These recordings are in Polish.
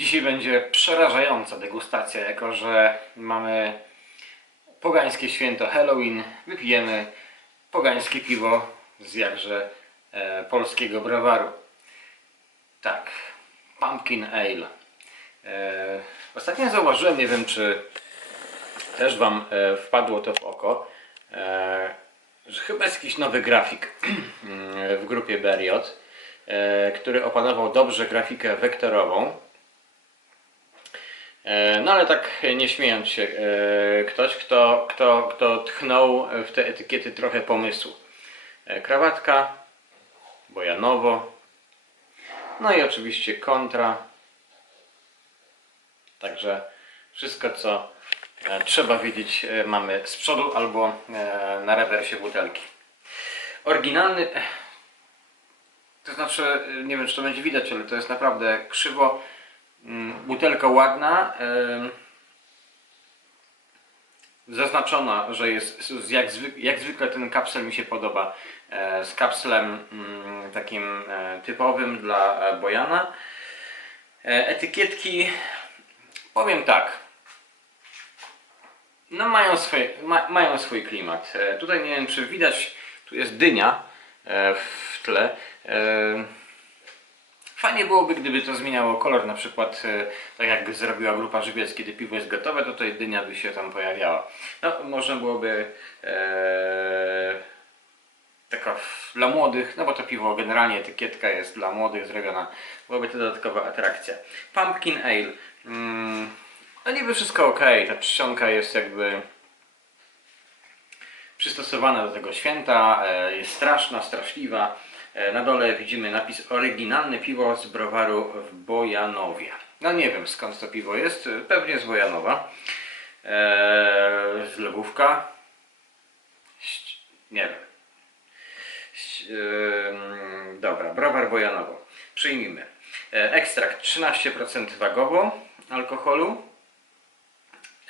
Dzisiaj będzie przerażająca degustacja, jako że mamy pogańskie święto Halloween. Wypijemy pogańskie piwo z jakże e, polskiego browaru. Tak, Pumpkin Ale. E, ostatnio zauważyłem, nie wiem czy też Wam e, wpadło to w oko, e, że chyba jest jakiś nowy grafik w grupie Beriot, e, który opanował dobrze grafikę wektorową. E, No ale tak nie śmiejąc się, e, ktoś, kto, kto, kto tchnął w te etykiety trochę pomysłu. E, Krawatka, Bojanowo, no i oczywiście kontra. Także wszystko co e, trzeba wiedzieć e, mamy z przodu albo e, na rewersie butelki. Oryginalny, to znaczy, e, nie wiem czy to będzie widać, ale to jest naprawdę krzywo. Mm, Butelka ładna. Zaznaczona, że jest jak, jak zwykle ten kapsel mi się podoba. e, Z kapslem mm, takim e, typowym dla e, Bojana. Etykietki, powiem tak. No mają, swoje, ma, mają swój klimat. Tutaj nie wiem czy widać, tu jest dynia w tle. Fajnie byłoby, gdyby to zmieniało kolor, na przykład e, tak jak zrobiła grupa Żywiec, kiedy piwo jest gotowe, to tutaj dynia by się tam pojawiała. No, można byłoby e, taka dla młodych, no bo to piwo generalnie etykietka jest dla młodych zrobiona, byłaby to dodatkowa atrakcja. Pumpkin Ale. Mm, no niby wszystko ok, ta czcionka jest jakby przystosowana do tego święta, e, jest straszna, straszliwa. E, Na dole widzimy napis oryginalne piwo z browaru w Bojanowie. No nie wiem skąd to piwo jest, pewnie z Bojanowa. E, z Lwówka. Nie wiem. Ym, Dobra, browar Bojanowo. Przyjmijmy. E, Ekstrakt 13% wagowo alkoholu.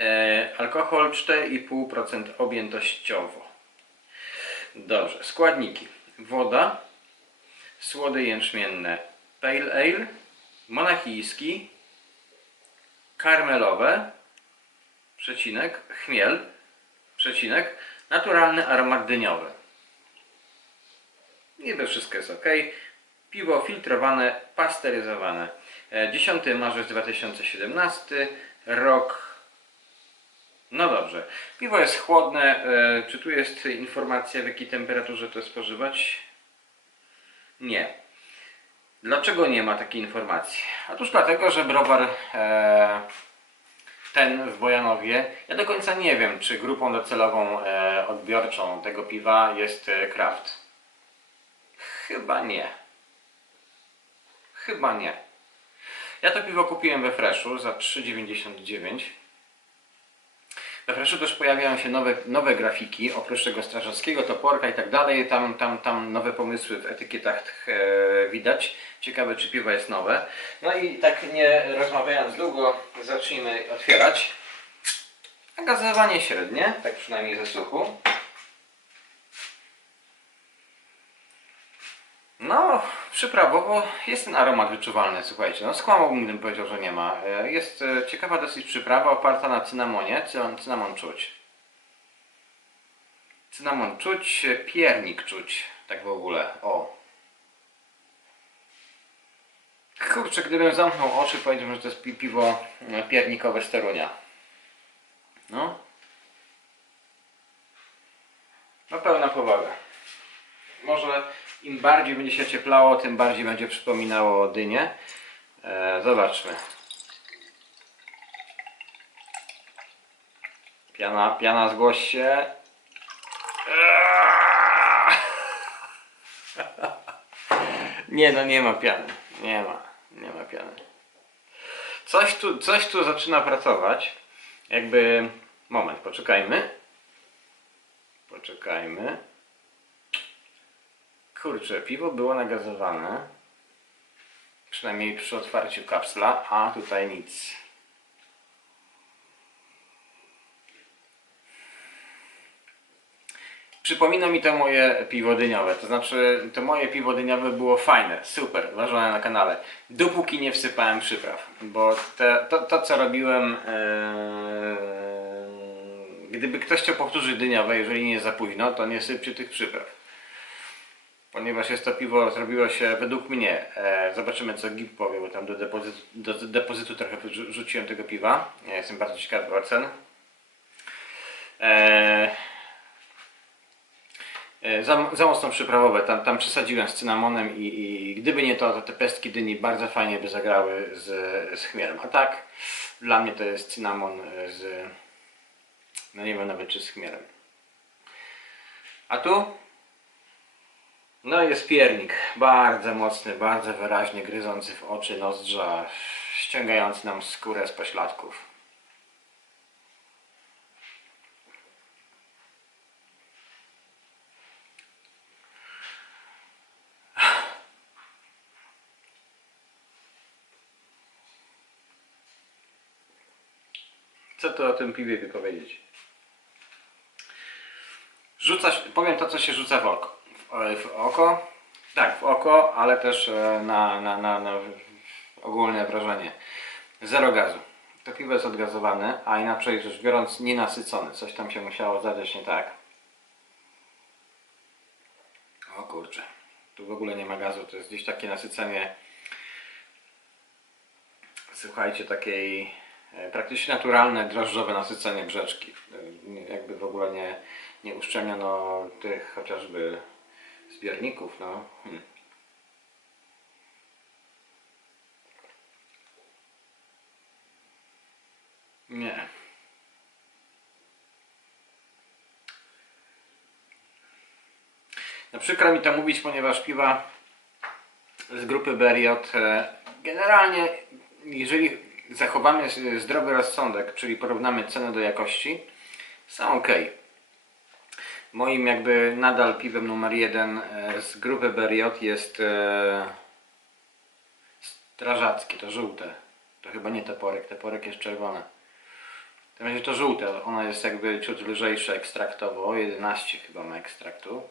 E, Alkohol 4,5% objętościowo. Dobrze, składniki. Woda, słody jęczmienne Pale Ale, monachijski, karmelowe, przecinek, chmiel, przecinek, naturalny aromat dyniowy. Niby wszystko jest ok. Piwo filtrowane, pasteryzowane. E, 10 marzec 2017 rok no dobrze. Piwo jest chłodne. E, Czy tu jest informacja w jakiej temperaturze to spożywać? Nie. Dlaczego nie ma takiej informacji? Otóż dlatego, że browar e, ten w Bojanowie, ja do końca nie wiem, czy grupą docelową e, odbiorczą tego piwa jest e, Kraft. Chyba nie. Chyba nie. Ja to piwo kupiłem we Freshu za 3,99. Freshu też pojawiają się nowe, nowe grafiki, oprócz tego strażackiego, toporka i tak dalej. Tam, tam, tam nowe pomysły w etykietach e, widać. Ciekawe, czy piwo jest nowe. No i tak nie rozmawiając długo, zacznijmy otwierać. Gazowanie średnie, tak przynajmniej ze słuchu. No, przyprawowo jest ten aromat wyczuwalny, słuchajcie. No, skłamałbym, gdybym powiedział, że nie ma. E, Jest e, ciekawa dosyć przyprawa oparta na cynamonie. Cynamon, cynamon czuć. Cynamon czuć, e, piernik czuć. Tak w ogóle. O. Kurczę, gdybym zamknął oczy, powiedziałbym, że to jest pi- piwo piernikowe z Torunia. No. No pełna powaga. Może im bardziej będzie się cieplało, tym bardziej będzie przypominało dynię. E, zobaczmy. Piana, piana zgłoś się. Nie no, nie ma piany. Nie ma. Nie ma piany. Coś tu, coś tu zaczyna pracować. Jakby... Moment, poczekajmy. Poczekajmy. Kurczę, piwo było nagazowane. Przynajmniej przy otwarciu kapsla, a tutaj nic. Przypomina mi to moje piwo dyniowe. To znaczy, to moje piwo dyniowe było fajne, super, ważone na kanale. Dopóki nie wsypałem przypraw. Bo te, to, to, co robiłem. Ee, gdyby ktoś chciał powtórzyć dyniowe, jeżeli nie za późno, to nie sypcie tych przypraw. Ponieważ jest to piwo, zrobiło się według mnie. E, zobaczymy co Gip powie, bo tam do depozytu, do depozytu trochę rzuciłem tego piwa. Ja jestem bardzo ciekawy ocen. E, e, za, za mocno przyprawowe, tam, tam przesadziłem z cynamonem i, i gdyby nie to, to te pestki dyni bardzo fajnie by zagrały z, z chmielem. A tak, dla mnie to jest cynamon z, no nie wiem nawet czy z chmielem. A tu? No jest piernik, bardzo mocny, bardzo wyraźnie gryzący w oczy, nozdrza, ściągający nam skórę z pośladków. Co tu o tym piwie wypowiedzieć? Rzucać, powiem to, co się rzuca w oko. W, oko? Tak, w oko, ale też e, na, na, na, na ogólne wrażenie. Zero gazu. To piwo jest odgazowane, a inaczej rzecz biorąc nienasycone. Coś tam się musiało zdarzyć nie tak. O kurczę. Tu w ogóle nie ma gazu. To jest gdzieś takie nasycenie słuchajcie, takiej e, praktycznie naturalne, drożdżowe nasycenie brzeczki. E, Jakby w ogóle nie, nie uszczelniono tych chociażby zbiorników, no. Hmm. Nie. No przykro mi to mówić, ponieważ piwa z grupy Beriot e, generalnie jeżeli zachowamy zdrowy rozsądek, czyli porównamy cenę do jakości, są ok. Moim jakby nadal piwem numer jeden e, z grupy Beriot jest e, strażackie, to żółte. To chyba nie teporek, teporek jest czerwony. To będzie to żółte, ono jest jakby ciut lżejsze ekstraktowo, 11 chyba ma ekstraktu.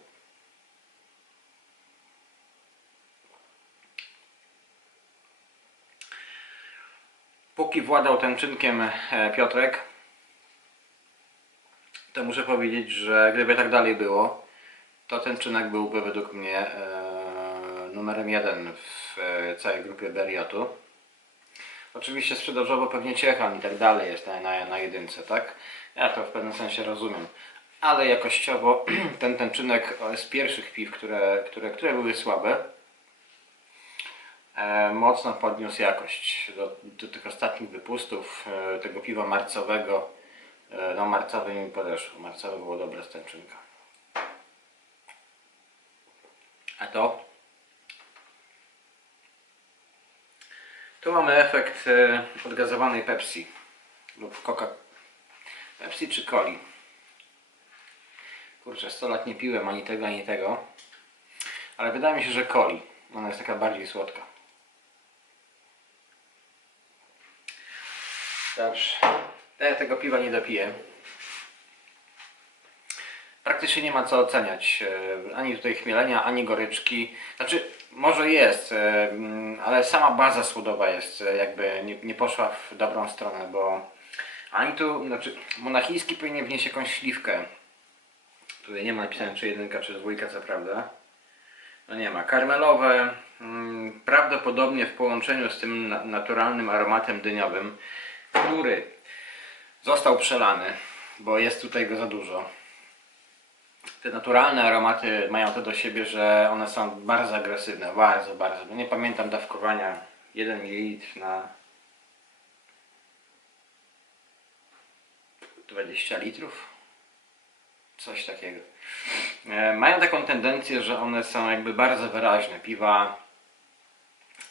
Póki władał tym czynkiem e, Piotrek, to muszę powiedzieć, że gdyby tak dalej było, to ten czynek byłby według mnie e, numerem jeden w e, całej grupie Beriotu. Oczywiście sprzedażowo pewnie Ciechan i tak dalej jest na, na, na jedynce, tak? Ja to w pewnym sensie rozumiem. Ale jakościowo ten, ten czynek z pierwszych piw, które, które, które były słabe, e, mocno podniósł jakość do, do tych ostatnich wypustów e, tego piwa marcowego. E, no marcowe mi podeszło. Marcowe było dobre z. A to? Tu mamy efekt e, odgazowanej Pepsi lub Coca. Pepsi czy Coli. Kurczę, 100 lat nie piłem ani tego, ani tego. Ale wydaje mi się, że Coli. Ona jest taka bardziej słodka. Dobrze. Ja tego piwa nie dopiję. Praktycznie nie ma co oceniać. e, Ani tutaj chmielenia, ani goryczki. Znaczy, może jest, e, mm, ale sama baza słodowa jest e, jakby nie, nie poszła w dobrą stronę, bo ani tu, znaczy monachijski powinien wnieść jakąś śliwkę. Tutaj nie ma napisane czy jedynka, czy dwójka, co prawda. No nie ma. Karmelowe, mm, prawdopodobnie w połączeniu z tym na- naturalnym aromatem dyniowym, który został przelany, bo jest tutaj go za dużo. Te naturalne aromaty mają to do siebie, że one są bardzo agresywne, bardzo, bardzo. No Nie pamiętam dawkowania 1 ml na 20 litrów. Coś takiego. E, Mają taką tendencję, że one są jakby bardzo wyraźne. Piwa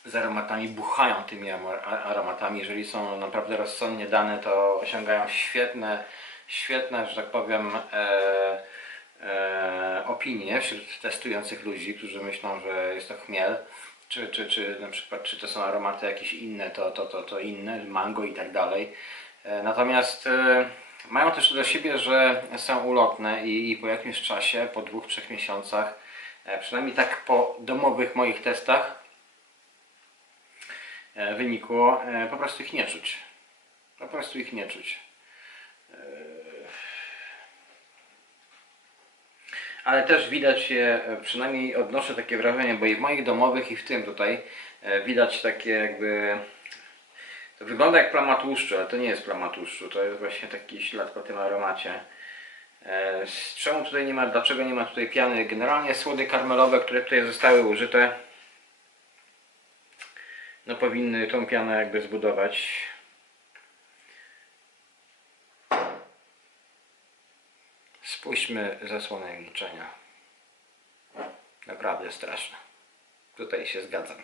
z aromatami buchają tymi aromatami. Jeżeli są naprawdę rozsądnie dane, to osiągają świetne, świetne, że tak powiem, e, e, opinie wśród testujących ludzi, którzy myślą, że jest to chmiel. Czy, czy, czy na przykład, czy to są aromaty jakieś inne, to, to, to, to inne, mango i tak dalej. E, natomiast e, mają też do siebie, że są ulotne i, i po jakimś czasie, po dwóch, trzech miesiącach, e, przynajmniej tak po domowych moich testach, e, wynikło, e, po prostu ich nie czuć. Po prostu ich nie czuć. E, Ale też widać przynajmniej odnoszę takie wrażenie, bo i w moich domowych i w tym tutaj widać takie jakby to wygląda jak plama tłuszczu, ale to nie jest plama tłuszczu, to jest właśnie taki ślad po tym aromacie. Czemu tutaj nie ma, dlaczego nie ma tutaj piany? Generalnie słody karmelowe, które tutaj zostały użyte, no powinny tą pianę jakby zbudować. Spójrzmy zasłonę milczenia. Naprawdę straszne. Tutaj się zgadzam.